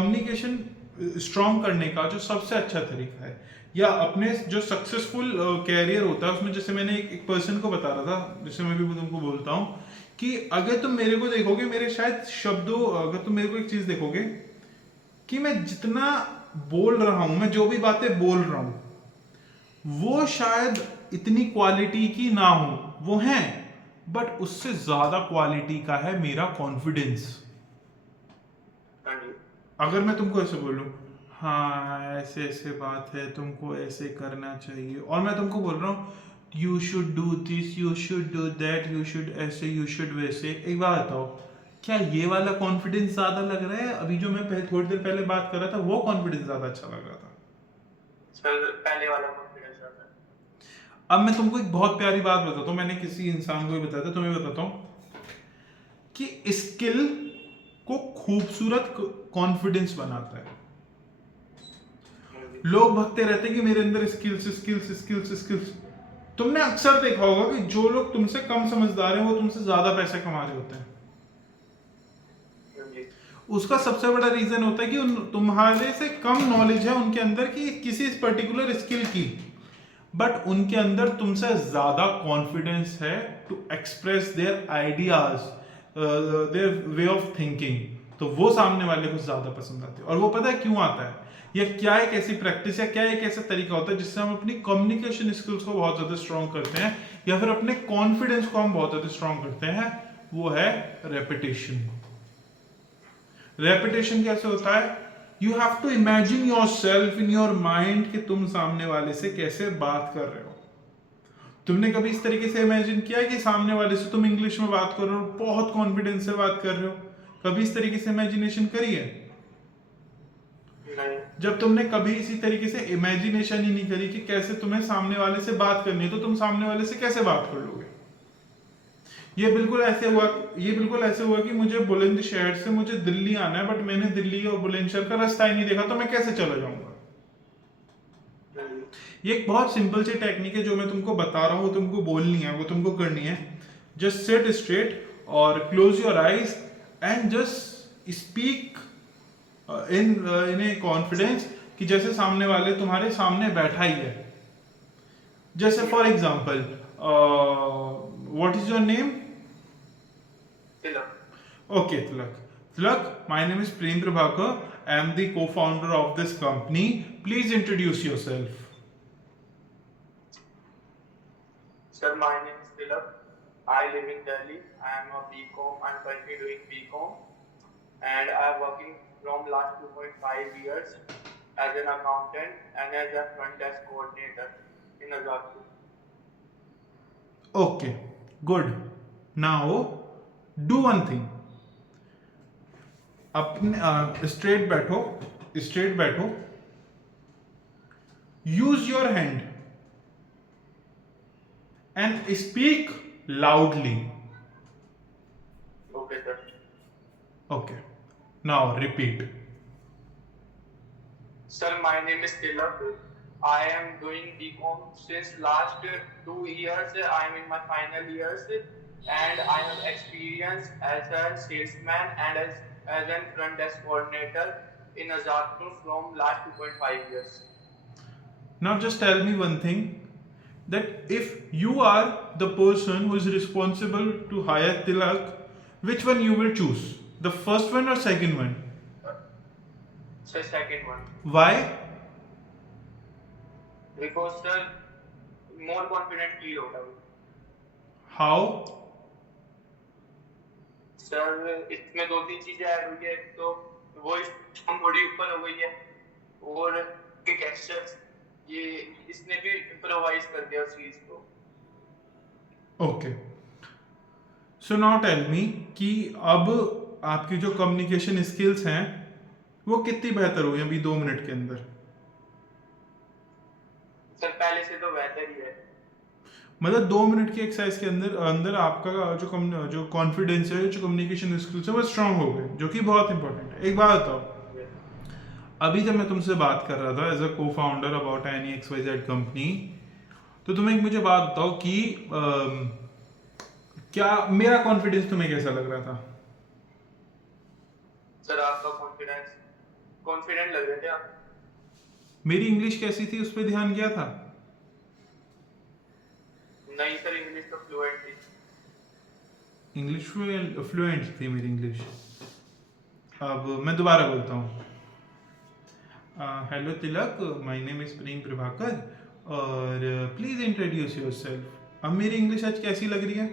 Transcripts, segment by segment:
Communication strong करने का जो सबसे अच्छा तरीका है, या अपने जो सक्सेसफुल कैरियर होता है उसमें, जैसे मैंने एक पर्सन को बता रहा था, जैसे मैं भी तुमको बोलता हूँ कि अगर तुम मेरे को देखोगे, मेरे शायद शब्दों, अगर तुम मेरे को एक चीज देखोगे कि मैं जितना बोल रहा हूं, मैं जो भी बातें बोल रहा हूं वो शायद इतनी क्वालिटी की ना हो, वो है, बट उससे ज्यादा क्वालिटी का है मेरा कॉन्फिडेंस। अगर मैं तुमको ऐसे बोलूं, हाँ ऐसे ऐसे बात है, तुमको ऐसे करना चाहिए, और मैं तुमको बोल रहा हूँ you should do this, you should do that, you should ऐसे, यू शुड वैसे, एक बात बताओ, क्या ये वाला कॉन्फिडेंस ज्यादा लग रहा है, अभी जो मैं थोड़ी देर पहले बात कर रहा था वो कॉन्फिडेंस ज्यादा अच्छा लग रहा था? सर पहले वाला कॉन्फिडेंस आता है। अब मैं तुमको एक बहुत प्यारी बात बताता हूँ, मैंने किसी इंसान को भी बताया था, तुम्हें बताता हूँ कि स्किल को खूबसूरत कॉन्फिडेंस बनाता है। हाँ जी। लोग भगते रहते हैं कि मेरे अंदर स्किल्स स्किल्स स्किल्स स्किल्स। तुमने अक्सर देखा होगा कि जो लोग तुमसे कम समझदार हैं वो तुमसे ज्यादा पैसे कमा रहे होते हैं। हाँ जी। उसका सबसे बड़ा रीजन होता है कि तुम्हारे से कम नॉलेज है उनके अंदर की किसी पर्टिकुलर स्किल की, बट उनके अंदर तुमसे ज्यादा कॉन्फिडेंस है to express their ideas, their way of thinking. तो वो सामने वाले को ज्यादा पसंद आते हैं, और वो पता है क्यों आता है, या क्या एक ऐसी प्रैक्टिस या क्या एक ऐसा तरीका होता है जिससे हम अपनी कम्युनिकेशन स्किल्स को बहुत ज्यादा स्ट्रॉन्ग करते हैं, या फिर अपने कॉन्फिडेंस को हम बहुत ज्यादा स्ट्रॉन्ग करते हैं, वो है रेपिटेशन। रेपिटेशन कैसे होता है? You have to imagine yourself in your mind कि तुम सामने वाले से कैसे बात कर रहे हो। तुमने कभी इस तरीके से इमेजिन किया है कि सामने वाले से तुम इंग्लिश में बात कर रहे हो, बहुत कॉन्फिडेंस से बात कर रहे हो? कभी इस तरीके से इमेजिनेशन करी है? नहीं। जब तुमने कभी इसी तरीके से इमेजिनेशन ही नहीं करी कि कैसे तुम्हें सामने वाले से बात करनी है, तो तुम सामने वाले से कैसे बात कर लोगे? ये बिल्कुल ऐसे हुआ, ये बिल्कुल ऐसे हुआ कि मुझे बुलंदशहर से मुझे दिल्ली आना है, बट मैंने दिल्ली और बुलंदशहर का रास्ता ही नहीं देखा, तो मैं कैसे चला जाऊंगा? हाँ जी। ये एक बहुत सिंपल सी टेक्निक है जो मैं तुमको बता रहा हूँ, वो तुमको बोलनी है, वो तुमको करनी है। जस्ट सिट स्ट्रेट और close your eyes and just speak in A confidence, कि जैसे सामने वाले तुम्हारे सामने बैठा ही है। जैसे for example, what is your name? Tilak. Okay, Tilak. Tilak, my name is Prem Prabhakar. I am the co-founder of this company. Please introduce yourself. Sir, my name is Tilak. I live in Delhi. I am a BCom. I'm currently doing BCom, and I'm working from last 2.5 years as an accountant and as a front desk coordinator in Azadpur. Okay, good. Now, do one thing. अपने straight बैठो, straight बैठो, use your hand and speak loudly. Okay, sir. Okay, now repeat. Sir, my name is Tilak. I am doing BCom since last 2 years. I am in my final years, and I have experience as a salesman and as a front desk coordinator in Azadpur from last 2.5 years. Now just tell me one thing, that if you are the person who is responsible to hire Tilak, which one you will choose? The first one or second one? So second one, Why? because sir more confident feel होगा वो. How? Sir इसमें दो तीन चीजें add हुई है, तो वो हम थोड़ी ऊपर हो गई है, और गेस्टर्स ये इसने भी इम्प्रोवाइज कर दिया उस चीज को. Okay. So now tell me कि अब आपकी जो कम्युनिकेशन स्किल्स हैं वो कितनी बेहतर हुई अभी 2 मिनट के अंदर? सर पहले से तो बेहतर ही है. मतलब 2 मिनट की एक्सरसाइज के अंदर अंदर आपका जो कॉन्फिडेंस है, जो कम्युनिकेशन स्किल्स है, वो स्ट्रांग हो गए, जो कि बहुत इंपॉर्टेंट है। एक बात बताओ, अभी जब मैं तुमसे बात कर रहा था एज अ को founder about any XYZ company, तो तुम्हें एक मुझे बात बताओ कि क्या मेरा कॉन्फिडेंस तुम्हें कैसा लग रहा था? सर आपका कॉन्फिडेंस कॉन्फिडेंट लग रहे थे आप। मेरी इंग्लिश कैसी थी उस पर ध्यान गया था? नहीं सर, इंग्लिश तो फ्लुएंट थी। इंग्लिश फ्लुएंट थी मेरी इंग्लिश। अब मैं दोबारा बोलता हूँ। Hello Tilak, my name is Prem Prabhakar और प्लीज इंट्रोड्यूस योरसेल्फ। अब मेरी इंग्लिश आज कैसी लग रही है?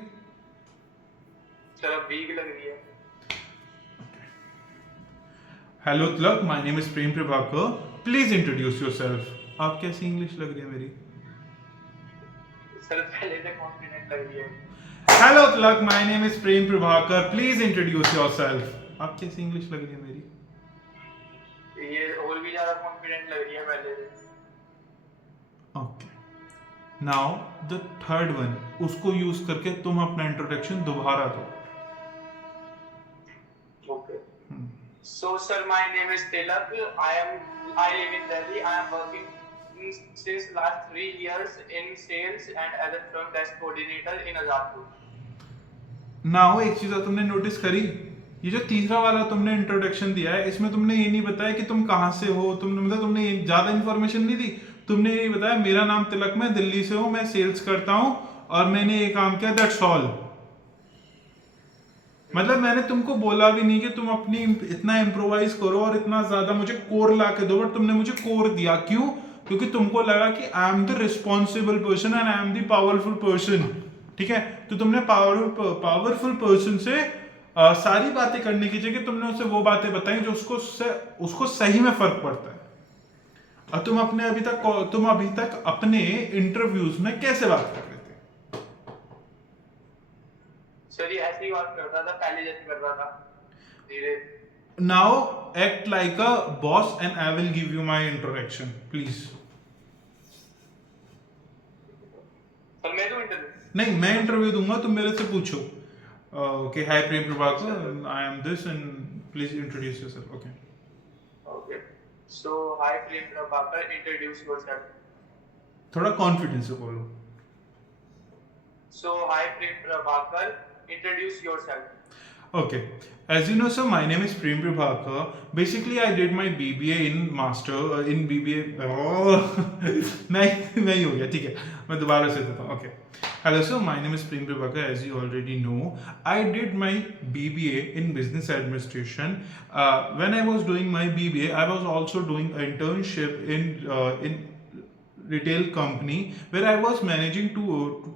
सर अब वीक लग रही है। Hello Tilak, my name is Prem Prabhakar, please introduce yourself. आप कैसी इंग्लिश लग रही है मेरी? सर पहले से कॉन्फिडेंट लग रही है। Hello Tilak, my name is Prem Prabhakar, please introduce yourself. आप कैसी इंग्लिश लग रही है मेरी? ये और भी ज्यादा कॉन्फिडेंट लग रही है पहले से। Okay, now the third one, उसको यूज करके तुम अपना इंट्रोडक्शन दोबारा दो। Okay. So, sir, my name is Tilak. I live in Delhi. I am working since last 3 years in sales and as a front desk coordinator in Azadpur. Now एक चीज और तुमने नोटिस करी, ये जो तीसरा वाला तुमने इंट्रोडक्शन दिया है, इसमें तुमने ये नहीं बताया कि तुम कहाँ से हो। तुमने ज्यादा इन्फॉर्मेशन नहीं दी। तुमने ये बताया मेरा नाम तिलक, मैं दिल्ली से हूँ, मैं सेल्स करता हूँ और मैंने ये काम किया, दैट्स ऑल। मतलब मैंने तुमको बोला भी नहीं कि तुम अपनी इतना इम्प्रोवाइज करो और इतना ज्यादा मुझे कोर ला के दो, बट तुमने मुझे कोर दिया। क्यों? क्योंकि तुमको लगा कि I am the responsible person and I am the powerful person. ठीक है, तो तुमने पावरफुल पर्सन से सारी बातें करने की जगह तुमने उसे वो बातें बताई जो उसको सही में फर्क पड़ता है। और तुम अभी तक अपने इंटरव्यूज में कैसे बात कर रहे थे? सर ये ऐसे ही बात करता था, पहले जैसे कर रहा था धीरे। Now act like a boss and I will give you my introduction please. Sir मैं तो इंटरव्यू। नहीं, मैं इंटरव्यू दूंगा, तुम मेरे से पूछो। Okay, hi Prem Prabhakar, I am this and please introduce yourself. Okay Okay. So, hi Prem Prabhakar, introduce yourself. थोड़ा कॉन्फिडेंस से बोलो। So, hi Prem Prabhakar, introduce yourself. Okay, as you know, sir, my name is Prem Prabhakar. Basically, I did my BBA in BBA. Oh, मैं ही हो गया, ठीक है, मैं दोबारा से देता हूँ। Okay. Hello, sir. My name is Prem Prabhakar. As you already know, I did my BBA in Business Administration. When I was doing my BBA, I was also doing an internship in retail company where I was managing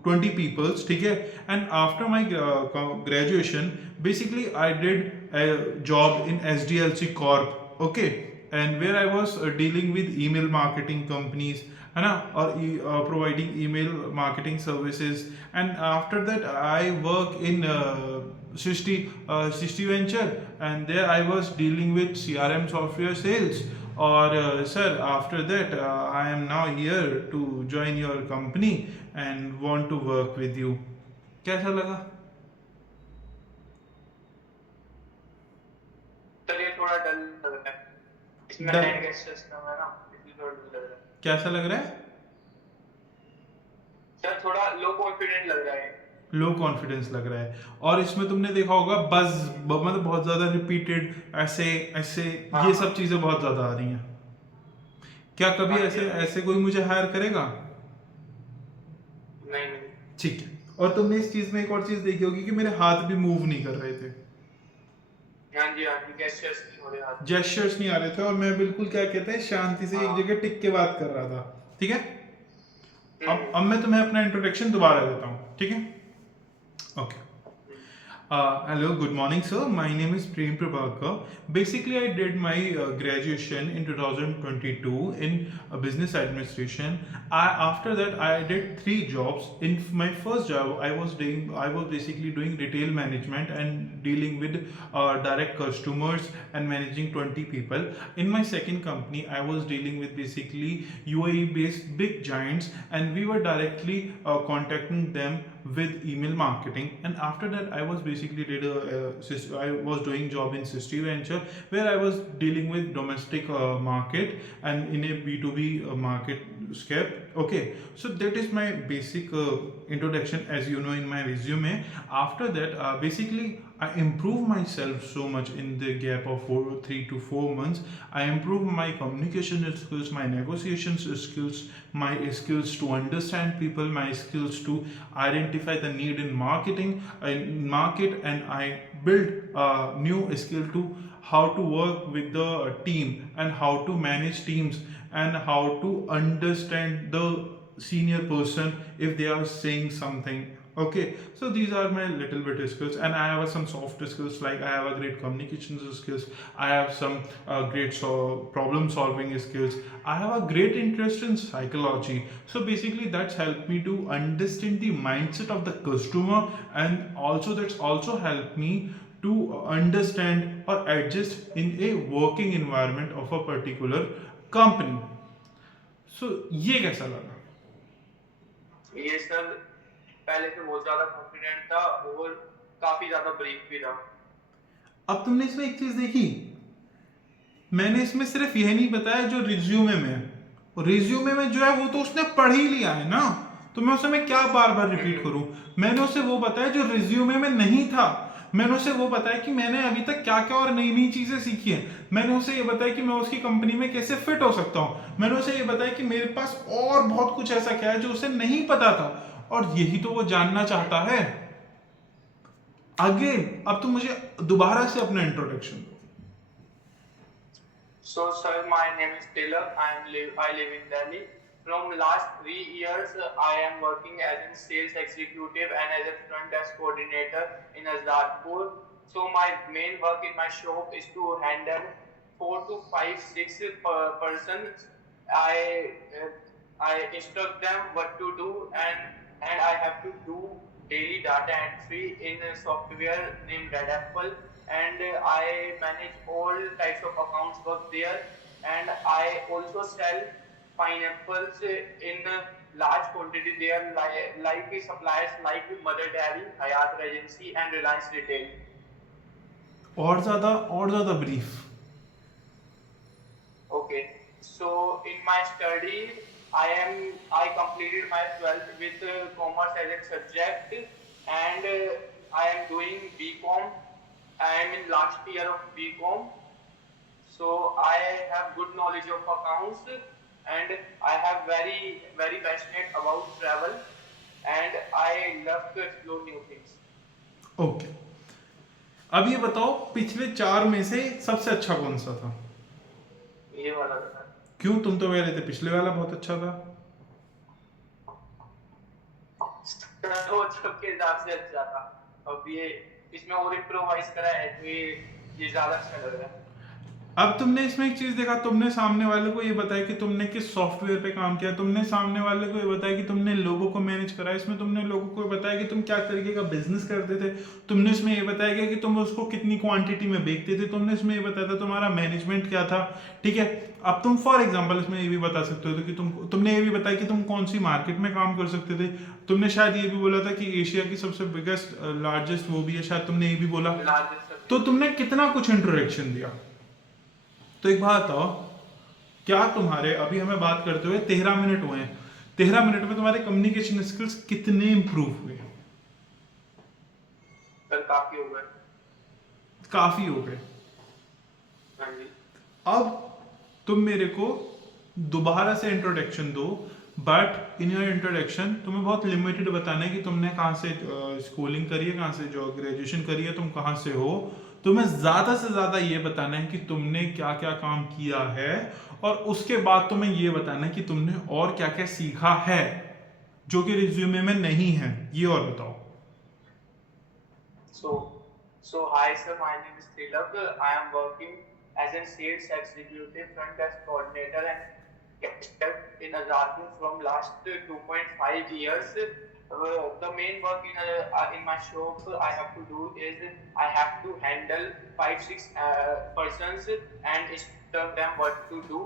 20 people. ठीक है, and after my graduation, basically I did a job in SDLC Corp. Okay, and where I was dealing with email marketing companies, है ना, और providing email marketing services. And after that I work in Srishti Venture, and there I was dealing with CRM software sales. Or sir, after that I am now here to join your company and want to work with you. कैसा लगा? Sir ये थोड़ा डल लग रहा है, इसमें डल? Hand gestures कम है ना, इसलिए थोड़ा डल लग रहा है। कैसा लग रहा है? सर थोड़ा लो कॉन्फिडेंट लग रहा है। लो कॉन्फिडेंस लग रहा है। और इसमें तुमने देखा होगा मतलब बहुत ज्यादा रिपीटेड ऐसे ऐसे ये सब चीजें बहुत ज्यादा आ रही हैं। क्या कभी ऐसे कोई मुझे हायर करेगा? नहीं। ठीक है। और तुमने इस चीज में एक और चीज देखी होगी कि मेरे हाथ भी मूव नहीं कर रहे थे। हाँ जी, गेस्चर्स नहीं हो रहे हाथ। जेस्चर्स नहीं आ रहे थे और मैं बिल्कुल क्या कहते हैं शांति से एक जगह टिक के बात कर रहा था। ठीक है, अब मैं तुम्हें अपना इंट्रोडक्शन दोबारा देता हूँ। ठीक है, okay. Hello, good morning, sir. My name is Prem Prabhakar. Basically, I did my graduation in 2022 in business administration. After that, I did 3 jobs. In my first job, I was basically doing retail management and dealing with direct customers and managing 20 people. In my second company, I was dealing with basically UAE-based big giants, and we were directly contacting them with email marketing. And after that I was basically I was doing job in Srishti Venture where I was dealing with domestic market and in a B2B market scape Okay, so that is my basic introduction, as you know, in my resume. After that, basically I improve myself so much in the gap of 3 to 4 months. I improve my communication skills, my negotiation skills, my skills to understand people, my skills to identify the need in market, and I build a new skill to how to work with the team and how to manage teams and how to understand the senior person if they are saying something. Okay, so these are my little bit skills, and I have some soft skills, like I have a great communication skills, I have some great problem solving skills, I have a great interest in psychology. So basically that's helped me to understand the mindset of the customer, and also that's also helped me to understand or adjust in a working environment of a particular company. So ये कैसा लगा? ये sir पहले से बहुत ज्यादा confident था और काफी ज्यादा ब्रीफ भी था। अब तुमने इसमें एक चीज देखी, मैंने इसमें सिर्फ यह नहीं बताया जो रिज्यूमे में है, और रिज्यूमे में जो है वो तो उसने पढ़ ही लिया है ना, तो मैं उसे मैं क्या बार बार रिपीट करूं। मैंने उसे वो बताया जो रिज्यूमे में नहीं था, मैंने उसे वो बताया कि मैंने अभी तक क्या क्या और नई नई चीजें सीखी हैं, मैंने उसे ये बताया कि मैं उसकी कंपनी में कैसे फिट हो सकता हूं, मैंने उसे ये बताया कि मेरे पास और बहुत कुछ ऐसा क्या है जो उसे नहीं पता था, और यही तो वो जानना चाहता है। अगेन, अब तुम मुझे दोबारा से अपना इंट्रोडक्शन दो। So sir, my name is Taylor. I live in Delhi. From last 3 years, I am working as a sales executive and as a front desk coordinator in Azadpur. So my main work in my shop is to handle 4 to 5, 6 persons. I instruct them what to do, and I have to do daily data entry in a software named Red Apple, and I manage all types of accounts work there, and I also sell pineapples in large quantity there, like suppliers like Mother Dairy, Hayat Regency, and Reliance Retail. और ज्यादा brief. Okay, so in my study, I completed my 12th with commerce as a subject, and I am doing BCom. I am in last year of BCom, so I have good knowledge of accounts, and I have very passionate about travel, and I love to explore new things. Okay, अब ये बताओ पिछले 4 में से सबसे अच्छा कौन सा था? ये वाला था। क्यों? तुम तो कह रहे थे पिछले वाला बहुत अच्छा था। तो सबके हिसाब से अच्छा था, अब ये इसमें और इम्प्रोवाइज करा है तो ये ज्यादा अच्छा लग रहा है। अब तुमने इसमें एक चीज देखा, तुमने सामने वाले को ये बताया कि तुमने किस सॉफ्टवेयर पे काम किया, तुमने सामने वाले को ये बताया कि तुमने लोगों को मैनेज करा, इसमें तुमने लोगों को बताया कि तुम क्या तरीके का बिजनेस करते थे, तुमने इसमें ये बताया गया कि तुम उसको कितनी क्वांटिटी में बेचते थे, तुमने इसमें ये बताया था तुम्हारा मैनेजमेंट क्या था। ठीक है, अब तुम फॉर एग्जाम्पल इसमें ये भी बता सकते हो कि तुमने ये भी बताया कि तुम कौन सी मार्केट में काम कर सकते थे, तुमने शायद ये भी बोला था कि एशिया की सबसे बिगेस्ट लार्जेस्ट वो भी है, शायद तुमने ये भी बोला। तो तुमने कितना कुछ इंट्रोडक्शन दिया। तो एक बात बताओ, क्या तुम्हारे अभी हमें बात करते हुए 13 मिनट हुए हैं, 13 मिनट में तुम्हारे कम्युनिकेशन स्किल्स कितने इंप्रूव हुए? काफी हो गए। काफी हो गए। अब तुम मेरे को दोबारा से इंट्रोडक्शन दो, बट इन योर इंट्रोडक्शन तुम्हें बहुत लिमिटेड बताना है कि तुमने कहाँ से स्कूलिंग करी है, कहाँ से जो ग्रेजुएशन करी है, तुम कहाँ से हो। तुम्हें ज्यादा से ज्यादा ये बताना है कि तुमने क्या क्या काम किया है, और उसके बाद तुम्हें ये बताना है कि तुमने और क्या क्या सीखा है जो कि रिज्यूमे में नहीं है, ये और बताओ। So hi sir, my name is Tilak. I am working as a sales executive, front desk coordinator, and in Azadpur from last 2.5 years. The main work in my shop I have to do is I have to handle 5-6 persons and instruct them what to do.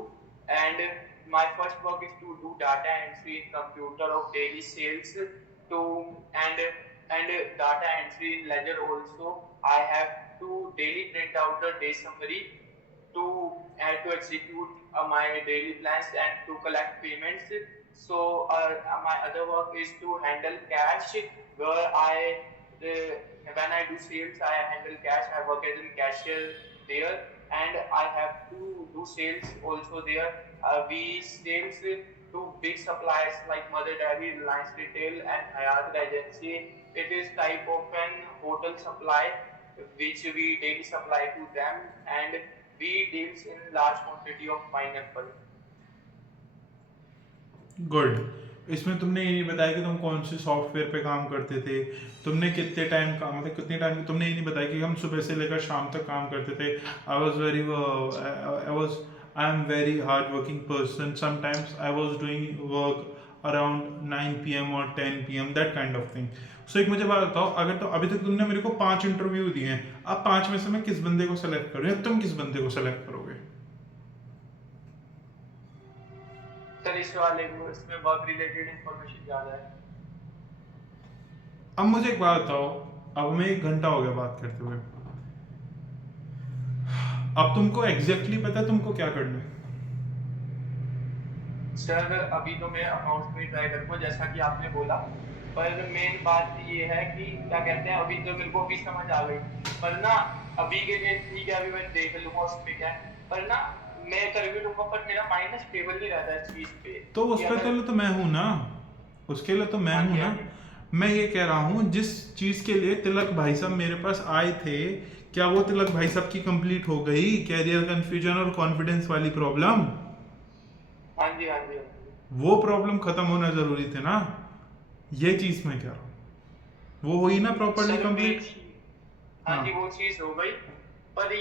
And my first work is to do data entry in computer of daily sales and data entry in ledger also. I have to daily print out the day summary to execute my daily plans and to collect payments. So my other work is to handle cash, where when I do sales, I handle cash. I work as a cashier there, and I have to do sales also there. We sales to big suppliers like Mother Dairy, Reliance Retail, and Hayat Agency. It is type of an hotel supply which we daily supply to them, and we deals in large quantity of pineapple. Good. इसमें तुमने ये नहीं बताया कि तुम कौन से software पे काम करते थे, तुमने कितने टाइम काम, मतलब कितने टाइम, तुमने ये नहीं बताया कि हम सुबह से लेकर शाम तक काम करते थे। I am very hard working person, sometimes I was doing work around 9 PM और 10 PM, that kind of thing. So एक मुझे बात बताओ, अगर तो अभी तक तुमने मेरे को 5 इंटरव्यू दिए हैं, अब 5 में से मैं किस बंदे को सेलेक्ट करूँ, या तुम किस बंदे को सेलेक्ट करोगे? सर इस वाले को इसमें वर्क रिलेटेड इंफॉर्मेशन ज़्यादा है। अब मुझे एक बात बताओ, अब हमें 1 घंटा हो गया बात करते हुए, अब तुमको एग्जैक्टली पता है तुमको क्या करना है? सर अभी तो मैं अकाउंट्स में ट्राई करूँगा जैसा कि आपने बोला, पर मेन बात ये है कि क्या कहते हैं, अभी तो मेरे को अभी समझ आ गई, पर ना अभी के लिए ठीक है, अभी मैं देख लूंगा उसमें क्या है, पर ना मैं कर भी लूंगा, पर मेरा माइंड स्टेबल नहीं रहता इस चीज पे। तो उस कि पे अगर तो मैं हूं ना, उसके लिए तो मैं हाँ हूं जी, ना। हाँ जी। मैं ये कह रहा हूँ, जिस चीज के लिए तिलक भाई साहब मेरे पास आए थे, क्या वो तिलक भाई साहब की कंप्लीट हो गई? कैरियर कंफ्यूजन और कॉन्फिडेंस वाली प्रॉब्लम, हाँ जी, हाँ जी, हाँ जी। वो प्रॉब्लम खत्म होना जरूरी थे ना। ये चीज मैं कह रहा हूँ, वो हुई ना प्रॉपरली सर कंप्लीट। हाँ हाँ। जी, वो चीज हो गई, पर ये